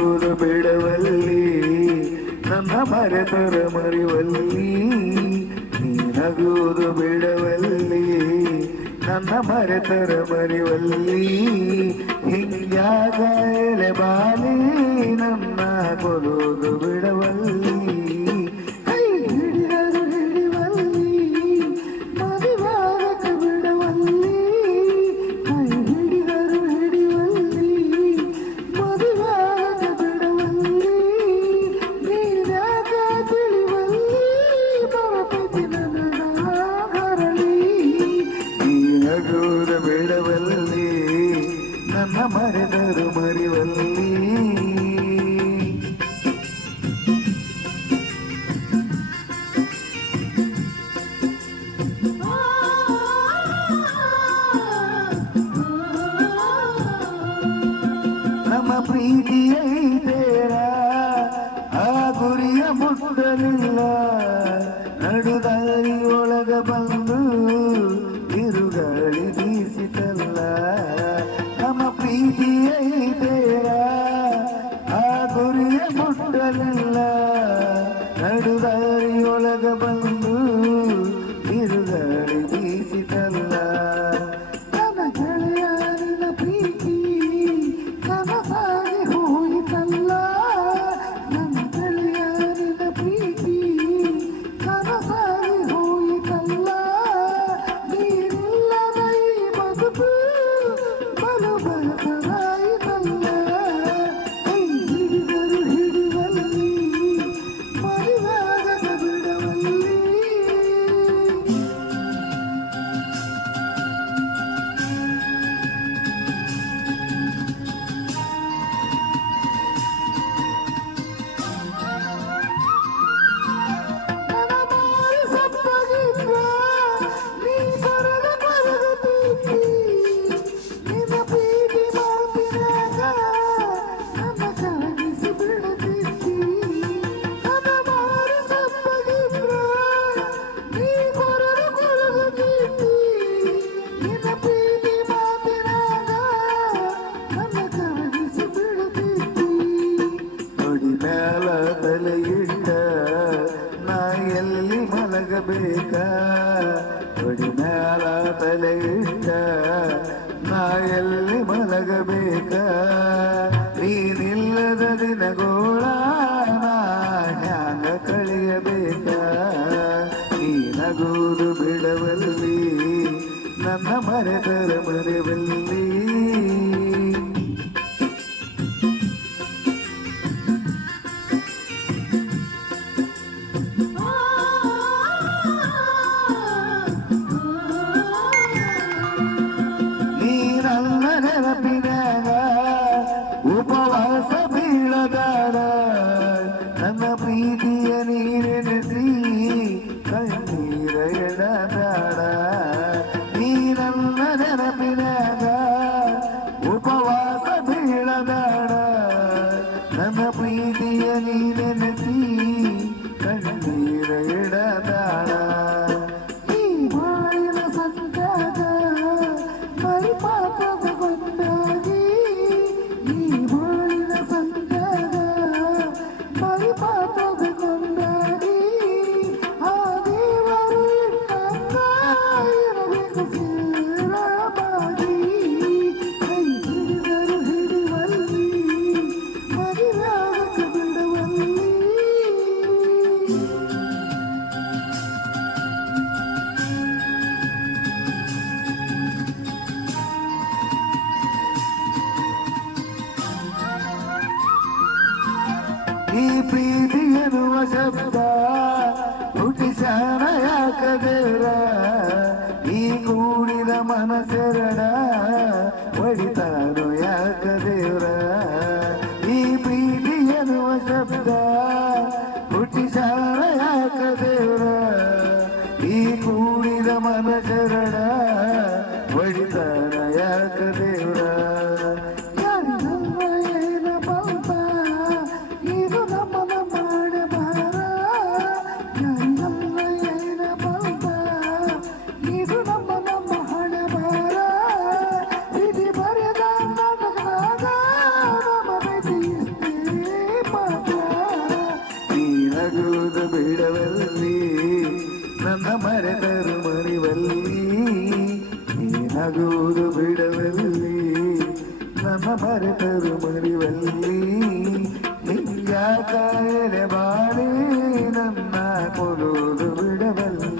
ದೂರು ಬಿಡವಲ್ಲಿ, ನನ್ನ ಮರೆತರ ಮರಿವಲ್ಲಿ ನಗೂರು ಬಿಡವಲ್ಲಿ, ನನ್ನ ಮರೆತರ ಮರಿವಲ್ಲಿ ಹಿಂಗಾದ ಎಲೆ ಬಾಲಿ ನನ್ನ ಕೊಡುವುದು ಬಿಡವಲ್ಲಿ. ಪ್ರೀತಿಯೈ ಬೇಡ ಆ ಗುರಿಯ ಮುಟ್ಟಲಿಲ್ಲ ನಡುದಾರಿ ಒಳಗ ಬಂದು ತಿರುಗಾಳಿ ಬೀಸಿತಲ್ಲ ನಮ್ಮ ಪ್ರೀತಿಯೈ ಬೇಡ ಆ ಗುರಿಯ ಮುಟ್ಟಲಿಲ್ಲ ನಡುದಾರಿ ಒಳಗ ಬಂದು ಹೊಡಿನಾಲ ತಲೆಗಿಟ್ಟ ನಾ ಎಲ್ಲಿ ಮಲಗಬೇಕ. ನೀನಿಲ್ಲದ ದಿನಗೋಳ ನಾ ಹ್ಯಾಂಗ ಕಳಿಯಬೇಕ? ನೀ ಬಿಡವಲ್ಲಿ ನನ್ನ ಮರೆತ 越来越。ಶಬ್ದ ಹುಟ್ಟಿಸನಯಾಕಬೇರ ಈ ಕೂಡಿದ ಮನಸೆರಡ ಒಡಿತಾನ. ಬದುಕಿರುವುದ ಬಿಡವಲ್ಲಿ, ನನ್ನ ಮರೆತರು ಮರಿವಲ್ಲಿ. ಏನಾಗುವುದು ಬಿಡವಲ್ಲಿ, ನನ್ನ ಮರೆತರು ಮರಿವಲ್ಲಿ. ನಿನ್ನ ಕಾಯಲೆ ಬಾಳಿ, ನನ್ನ ಕೊಡುವುದು ಬಿಡವಲ್ಲಿ.